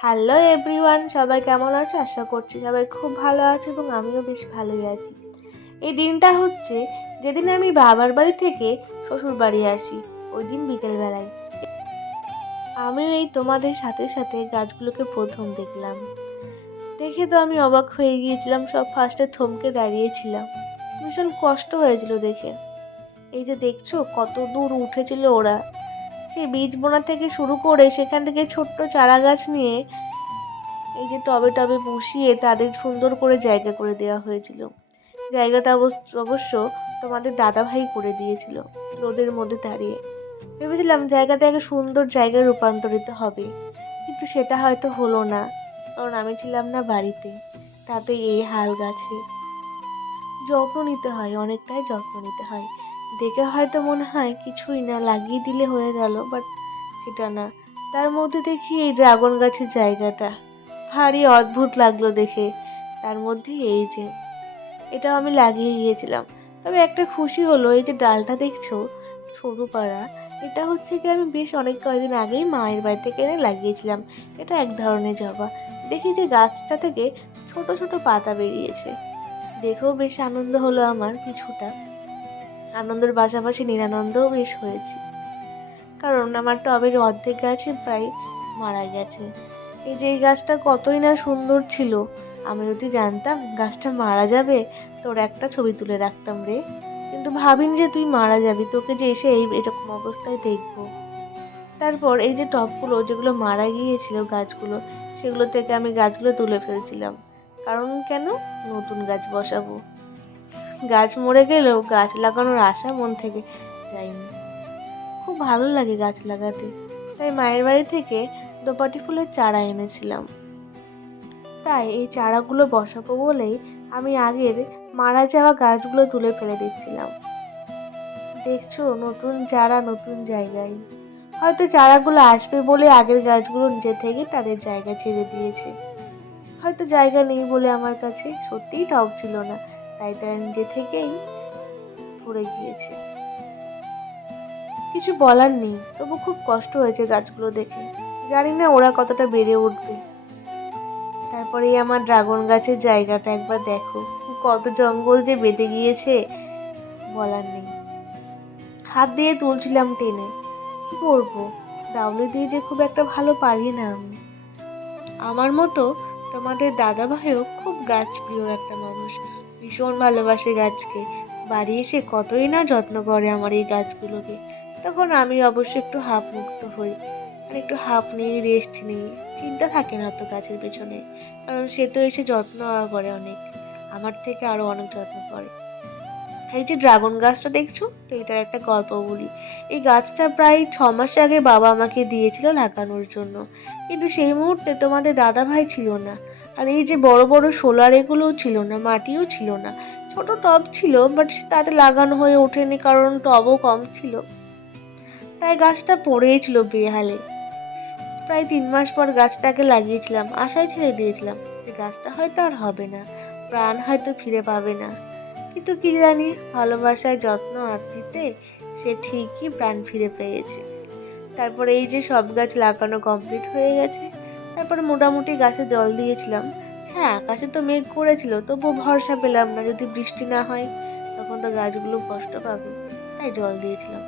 Hello everyone, সবাই কেমন আছো? আশা করছি সবাই খুব ভালো আছে এবং আমিও বেশ ভালোই আছি। এই দিনটা হচ্ছে যেদিন আমি বাবার বাড়ি থেকে শ্বশুর বাড়ি আসি, ওই দিন বিকেলবেলায় আমিও এই তোমাদের সাথে সাথে গাছগুলোকে প্রথম দেখলাম। দেখে তো আমি অবাক হয়ে গিয়েছিলাম, সব ফার্স্টে থমকে দাঁড়িয়েছিলাম। ভীষণ কষ্ট হয়েছিল দেখে। এই যে দেখছো কত দূর উঠেছিল ওরা, সেই বীজ বোনা থেকে শুরু করে সেখান থেকে ছোট্ট চারা গাছ নিয়ে এই যে টবে টবে বসিয়ে তাদের সুন্দর করে জায়গা করে দেওয়া হয়েছিল। জায়গাটা অবশ্য তোমাদের দাদা ভাই করে দিয়েছিল, রোদের মধ্যে দাঁড়িয়ে। ভেবেছিলাম জায়গাটাকে সুন্দর জায়গায় রূপান্তরিত হবে, কিন্তু সেটা হয়তো হলো না, কারণ আমি ছিলাম না বাড়িতে। তাতে এই হাল গাছে যত্ন নিতে হয়, অনেকটাই যত্ন নিতে হয়। দেখে হয়তো মনে হয় কিছুই না, লাগিয়ে দিলে হয়ে গেল, বাট সেটা না। তার মধ্যে দেখি এই ড্রাগন গাছের জায়গাটা ভারী অদ্ভুত লাগলো দেখে। তার মধ্যে এই যে এটাও আমি লাগিয়ে গিয়েছিলাম। তবে একটা খুশি হলো, এই যে ডালটা দেখছো সরু পাড়া, এটা হচ্ছে কি আমি বেশ অনেক কয়েকদিন আগেই মায়ের বাড়ি থেকে এনে লাগিয়েছিলাম। এটা এক ধরনের জবা। দেখি যে গাছটা থেকে ছোট ছোট পাতা বেরিয়েছে, দেখেও বেশ আনন্দ হলো আমার। কিছুটা আনন্দের পাশাপাশি নিরানন্দও বেশ হয়েছি, কারণ আমার টবের অর্ধেক গাছই প্রায় মারা গেছে। এই যে এই গাছটা কতই না সুন্দর ছিল, আমি যদি জানতাম গাছটা মারা যাবে তোর একটা ছবি তুলে রাখতাম রে। কিন্তু ভাবিনি যে তুই মারা যাবি, তোকে যে এসে এরকম অবস্থায় দেখবো। তারপর এই যে টবগুলো যেগুলো মারা গিয়েছিল গাছগুলো, সেগুলো থেকে আমি গাছগুলো তুলে ফেলছিলাম। কারণ কেন? নতুন গাছ বসাবো। গাছ মরে গেলেও গাছ লাগানোর আশা মন থেকে যায়নি। খুব ভালো লাগে গাছ লাগাতে, তাই মায়ের বাড়ি থেকে দোপাটি ফুলের চারা এনেছিলাম। তাই এই চারাগুলো বসাবো বলেই আমি আগের মারা যাওয়া গাছগুলো তুলে ফেলে দিচ্ছিলাম। দেখছো নতুন চারা নতুন জায়গায়। হয়তো চারাগুলো আসবে বলে আগের গাছগুলো নিজে থেকে তাদের জায়গা ছেড়ে দিয়েছে। হয়তো জায়গা নেই বলে আমার কাছে সত্যিই টব ছিল না, তাই তারা নিজে থেকেই সরে গিয়েছে। কিছু বলার নেই, তবু খুব কষ্ট হয়েছে গাছগুলো দেখে। জানি না ওরা কতটা বেড়ে উঠবে। তারপরে আমার ড্রাগন গাছের জায়গাটা একবার দেখো, কত জঙ্গল যে বেঁধে গিয়েছে, বলার নেই। হাত দিয়ে তুলছিলাম টেনে, কি করবো, দাউলি দিয়ে যে খুব একটা ভালো পারি না আমি। আমার মতো তোমাদের দাদা ভাইও খুব গাছ প্রিয় একটা মানুষ, ভীষণ ভালোবাসে গাছকে। বাড়ি এসে কতই না যত্ন করে আমার এই গাছগুলোকে। তখন আমি অবশ্য একটু হাফ মুক্ত হই, আর একটু হাফ নিই, রেস্ট নিই। চিন্তা থাকে না তো গাছের পেছনে, কারণ সে তো এসে যত্ন করে অনেক, আমার থেকে আরো অনেক যত্ন করে। এই যে ড্রাগন গাছটা দেখছো, তো এটার একটা গল্প বলি। এই গাছটা প্রায় 6 মাস আগে বাবা আমাকে দিয়েছিল লাগানোর জন্য, কিন্তু সেই মুহূর্তে তোমাদের দাদা ভাই ছিল না। আর এই যে বড় বড় সোলার এগুলোও ছিল না, মাটিও ছিল না। ছোট টব ছিল, বাট তাতে লাগানো হয়ে ওঠেনি, কারণ টবও কম ছিল। তাই গাছটা পড়েই ছিল বেহালে। প্রায় 3 মাস পর গাছটাকে লাগিয়েছিলাম, আশায় ছেড়ে দিয়েছিলাম যে গাছটা হয়তো আর হবে না, প্রাণ হয়তো ফিরে পাবে না। কিন্তু কি জানি, ভালোবাসায় যত্ন আত্মীতে সে ঠিকই প্রাণ ফিরে পেয়েছে। তারপরে এই যে সব গাছ লাগানো কমপ্লিট হয়ে গেছে। তারপরে মোটামুটি গাছে জল দিয়েছিলাম। হ্যাঁ, আকাশে তো মেঘ করেছিল, তবুও ভরসা পেলাম না, যদি বৃষ্টি না হয় তখন তো গাছগুলো কষ্ট পাবে, তাই জল দিয়েছিলাম।